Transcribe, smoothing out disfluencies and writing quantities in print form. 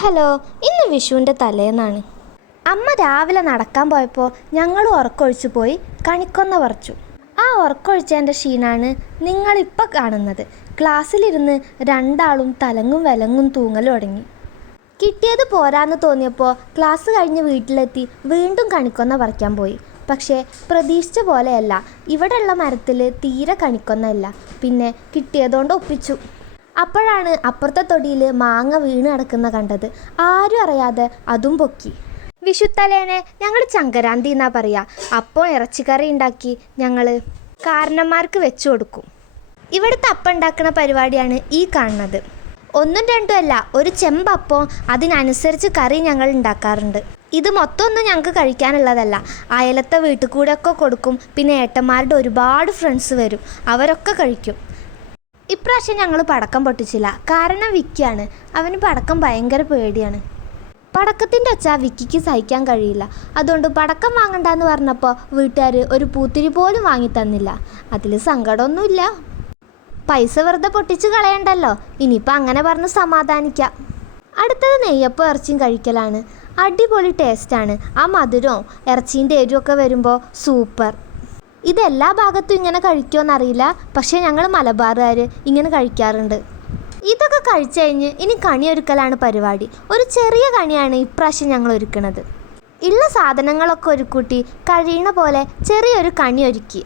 Hello, ഇന്ന് വിഷുവിൻ്റെ തലേന്നാണ്. അമ്മ രാവിലെ നടക്കാൻ പോയപ്പോൾ ഞങ്ങൾ ഉറക്കൊഴിച്ചു പോയി കണിക്കൊന്ന പറിച്ചു. ആ ഉറക്കൊഴിച്ചതിൻ്റെ ക്ഷീണമാണ് നിങ്ങളിപ്പോൾ കാണുന്നത്. ക്ലാസ്സിലിരുന്ന് രണ്ടാളും തലങ്ങും വിലങ്ങും തൂങ്ങൽ തുടങ്ങി. കിട്ടിയത് പോരാന്ന് തോന്നിയപ്പോൾ ക്ലാസ് കഴിഞ്ഞ് വീട്ടിലെത്തി വീണ്ടും കണിക്കൊന്ന പറിക്കാൻ പോയി. പക്ഷേ പ്രതീക്ഷിച്ച പോലെയല്ല, ഇവിടെയുള്ള മരത്തിൽ തീരെ കണിക്കൊന്നല്ല. പിന്നെ കിട്ടിയതുകൊണ്ട് ഒപ്പിച്ചു. അപ്പോഴാണ് അപ്പുറത്തെ തൊടിയിൽ മാങ്ങ വീണ് കിടക്കുന്ന കണ്ടത്. ആരും അറിയാതെ അതും പൊക്കി. വിഷുത്തലേനെ ഞങ്ങൾ ചങ്കരാന്തി എന്നാ പറയുക. അപ്പോൾ ഇറച്ചിക്കറി ഉണ്ടാക്കി ഞങ്ങൾ കാരണന്മാർക്ക് വെച്ചു കൊടുക്കും. ഇവിടുത്തെ അപ്പം ഉണ്ടാക്കുന്ന പരിപാടിയാണ് ഈ കാണുന്നത്. ഒന്നും രണ്ടും അല്ല, ഒരു ചെമ്പപ്പം അതിനനുസരിച്ച് കറി ഞങ്ങൾ ഉണ്ടാക്കാറുണ്ട്. ഇത് മൊത്തമൊന്നും ഞങ്ങൾക്ക് കഴിക്കാനുള്ളതല്ല, അയലത്തെ വീട്ടിൽ കൂടെയൊക്കെ കൊടുക്കും. പിന്നെ ഏട്ടന്മാരുടെ ഒരുപാട് ഫ്രണ്ട്സ് വരും, അവരൊക്കെ കഴിക്കും. ഇപ്രാവശ്യം ഞങ്ങൾ പടക്കം പൊട്ടിച്ചില്ല, കാരണം വിക്കിയാണ്. അവന് പടക്കം ഭയങ്കര പേടിയാണ്. പടക്കത്തിൻ്റെ ഒച്ച വിക്കിക്ക് സഹിക്കാൻ കഴിയില്ല. അതുകൊണ്ട് പടക്കം വാങ്ങണ്ടെന്ന് പറഞ്ഞപ്പോൾ വീട്ടുകാർ ഒരു പൂത്തിരി പോലും വാങ്ങി തന്നില്ല. അതിൽ സങ്കടമൊന്നുമില്ല, പൈസ വെറുതെ പൊട്ടിച്ച് കളയണ്ടല്ലോ. ഇനിയിപ്പോൾ അങ്ങനെ പറഞ്ഞ് സമാധാനിക്കാം. അടുത്തത് നെയ്യപ്പം ഇറച്ചിയും കഴിക്കലാണ്. അടിപൊളി ടേസ്റ്റാണ്. ആ മധുരവും ഇറച്ചീൻ്റെ എരിവൊക്കെ വരുമ്പോൾ സൂപ്പർ. ഇതെല്ലാ ഭാഗത്തും ഇങ്ങനെ കഴിക്കുമോയെന്നറിയില്ല, പക്ഷേ ഞങ്ങൾ മലബാറുകാർ ഇങ്ങനെ കഴിക്കാറുണ്ട്. ഇതൊക്കെ കഴിച്ചു കഴിഞ്ഞ് ഇനി കണി ഒരുക്കലാണ് പരിപാടി. ഒരു ചെറിയ കണിയാണ് ഇപ്രാവശ്യം ഞങ്ങൾ ഒരുക്കുന്നത്. ഉള്ള സാധനങ്ങളൊക്കെ ഒരുക്കൂട്ടി കഴിയണ പോലെ ചെറിയൊരു കണി ഒരുക്കി.